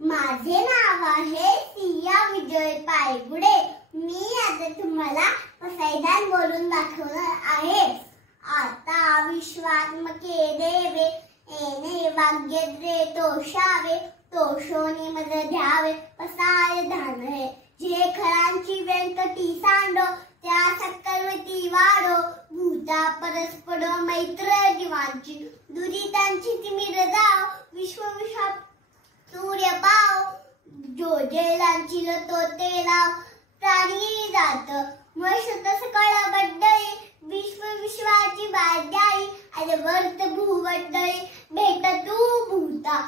माझे नाव आहे सिया विजय पायगुडे। मी आता तुम्हाला पसायदान बोलून दाखवणार आहे। आता विश्वात्मके देवे येणे वाग्यद्रे तोषावे, तोषोनी मज द्यावे पसाय धान हे। जे खरांची व्यंकटी सांडो त्या सक्कलवती वाढो, भूता परस्पर मैत्र जीवांची दुरितांची तिमिर जाव, विश्व सूर्य पाव जो जेलांची तो ते लाव, प्राणी जात मशत सकळ बड्डई, विश्वाची बाद्याई अरे वर्त भूवड्डई, भेट तू भूता